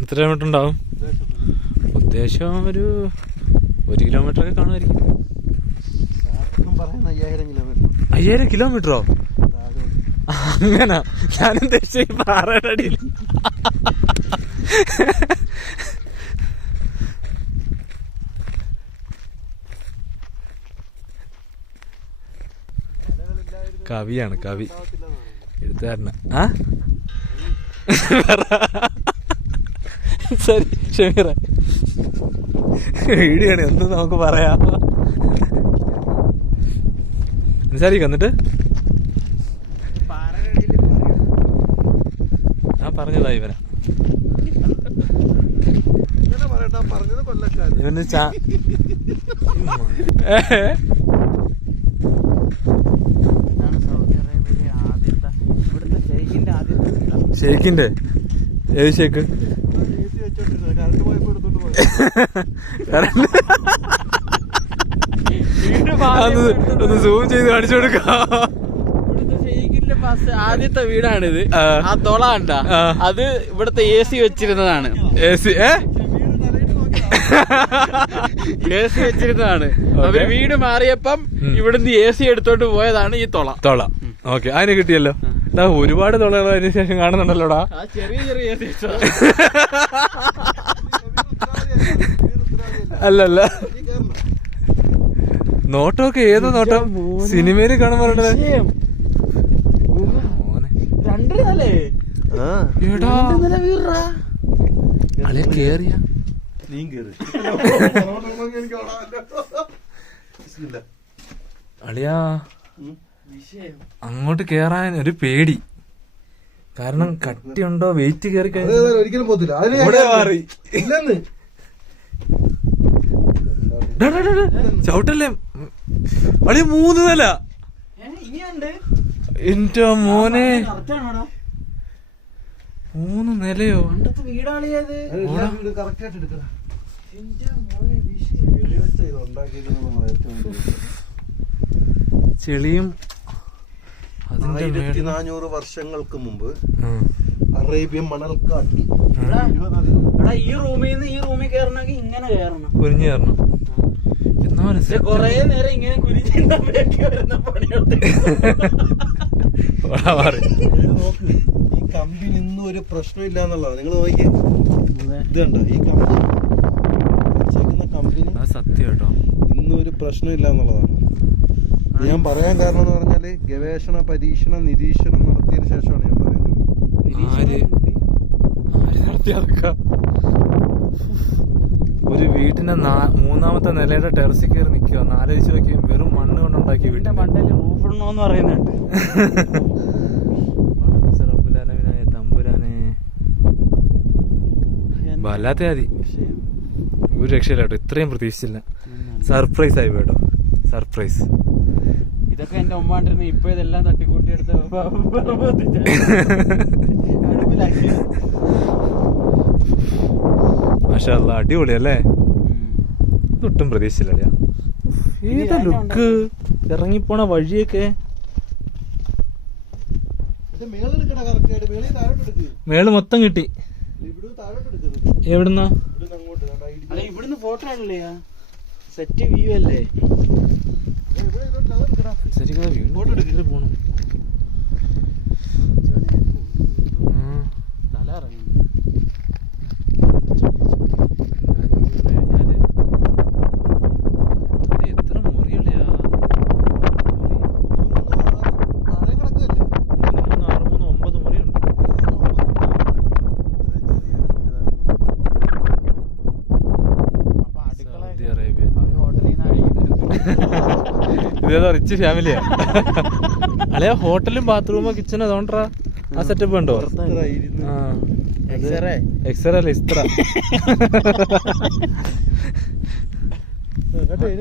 എത്ര കിലോമീറ്റർ ഉണ്ടാവും? ഉദ്ദേശം ഒരു ഒരു കിലോമീറ്റർ ഒക്കെ കാണുമായിരിക്കും. അയ്യായിരം കിലോമീറ്ററോ അങ്ങന. ഞാനും ഉദ്ദേശിച്ച പാറയുടെ അടിയിൽ? കവിയാണ് കവി. എഴുത്തുകാരന. ആ? ശരി ഷമീറ. വീഡിയോയാണ് എന്തും നമുക്ക് പറയാം. സംസാരിക്കാം എന്നിട്ട് ഞാൻ പറഞ്ഞതാ ഇവനെ. ഇവന് ചാ ഷെയ്ഖിന്റെ ഏത് ഷേക്ക് എ സി വെച്ചോണ്ടിരുന്നത് കറണ്ട് പോയി ഒന്ന് സൂം ചെയ്ത് കാണിച്ചു കൊടുക്കാം. ആദ്യത്തെ വീടാണിത്. ആ. തൊള കണ്ട. അത് ഇവിടത്തെ എ സി വെച്ചിരുന്നതാണ്. എ സി ഏ? എ സി വെച്ചിരുന്നതാണ്. അവർ വീട് മാറിയപ്പം. ഇവിടുന്ന് എ സി എടുത്തോണ്ട് പോയതാണ് ഈ തൊള. തൊള. ഓക്കെ അതിന് കിട്ടിയല്ലോ. ഒരുപാട് തൊളകൾ അതിന് ശേഷം കാണുന്നുണ്ടല്ലോടാ. ചെറിയ ചെറിയ അല്ലല്ല. നോട്ടമൊക്കെ ഏത് നോട്ടം? സിനിമയിൽ കാണാൻ പറയണത് അളിയ കേറിയ? നീ കേറ്. അളിയാ. അങ്ങോട്ട് കേറാൻ ഒരു പേടി. കാരണം കട്ടിയുണ്ടോ വെയിറ്റ് കേറി കഴിഞ്ഞാൽ ഒരിക്കലും പോത്തില്ല അതിന്. മാറി. ഇല്ലെന്ന്. ചവിട്ടല്ലേ? അളി മൂന്ന് നില. ഇനിയുണ്ട്. എന്റെ മോനെ. മൂന്ന് നിലയോ. ചെളിയും ആയിരത്തി നാനൂറ് വർഷങ്ങൾക്ക് മുമ്പ്. അറേബ്യൻ മണൽക്കാട്ടിൽ എടാ, ഈ റൂമിൽ നിന്ന് ഈ റൂമിൽ കയറണമെങ്കിൽ ഇങ്ങനെ കയറണം. കുരിഞ്ഞു കയറണം. കൊറേ നേരം ഇങ്ങനെ വരുന്ന പണിയെടുത്ത്. ഈ കമ്പി നിന്നും ഒരു പ്രശ്നമില്ല എന്നുള്ളത് നിങ്ങൾ നോക്കിയേ. ഈ കമ്പി വെച്ചേക്കുന്ന കമ്പനി സത്യം കേട്ടോ. ഇന്നും ഒരു പ്രശ്നമില്ല എന്നുള്ളതാണ്. ഞാൻ പറയാൻ കാരണം എന്ന് പറഞ്ഞാൽ ഗവേഷണ പരീക്ഷണ നിരീക്ഷണം നടത്തിയതിനു ശേഷമാണ് ഞാൻ പറയുന്നത്. നടത്തി. അതൊക്കെ ഒരു വീട്ടിന്റെ മൂന്നാമത്തെ നിലയുടെ ടെറസിൽ കയറി നിൽക്കുക ആലോചിച്ച് നോക്കിയാൽ വെറും മണ്ണ് കൊണ്ടുണ്ടാക്കിയ വീടിന്റെ വീട്ടിന്റെ മണ്ടയിൽ പറയുന്നുണ്ട്. തമ്പുരാനെ. വല്ലാത്ത മതി ഒരു രക്ഷയില്ല കേട്ടോ ഇത്രയും പ്രതീക്ഷിച്ചില്ല. സർപ്രൈസ് ആയി കേട്ടോ. സർപ്രൈസ്. ഇതൊക്കെ എന്റെ ഉമ്മാണ്ടിരുന്ന ഇപ്പൊ ഇതെല്ലാം തട്ടിക്കൂട്ടിയെടുത്ത് അടുപ്പിലാക്കി. മാഷാ അടിപൊളിയല്ലേ? അടിപൊളി അല്ലേ ഇതൊട്ടും പ്രതീക്ഷിച്ചില്ല അളിയാ. ഏതാ ലുക്ക്? ഇറങ്ങിപ്പോണ വഴിയൊക്കെ. മേൾ മൊത്തം കിട്ടി. ഇവിടെ താഴോട്ട് എടുക്കരുത് എവിടുന്നാ? ഇവിടുന്ന് ഫോട്ടോ ആണല്ലേ സെറ്റ് വ്യൂ അല്ലേ. ശരിക്കും വീണ്ടും ഫോട്ടോ എടുക്ക്. പോണം. ഇതേതാ റിച്ച് ഫാമിലിയാ അല്ലെ ഹോട്ടലും ബാത്റൂമോ കിച്ചണോ അതുകൊണ്ടാ ആ സെറ്റപ്പ് ഉണ്ടോ എക്സറേ. ഇരുന്ന് ആ എക്സ്റേ എക്സ്റേ അല്ല ഇസ്ത്ര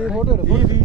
ഫോട്ടോ എടുക്കും.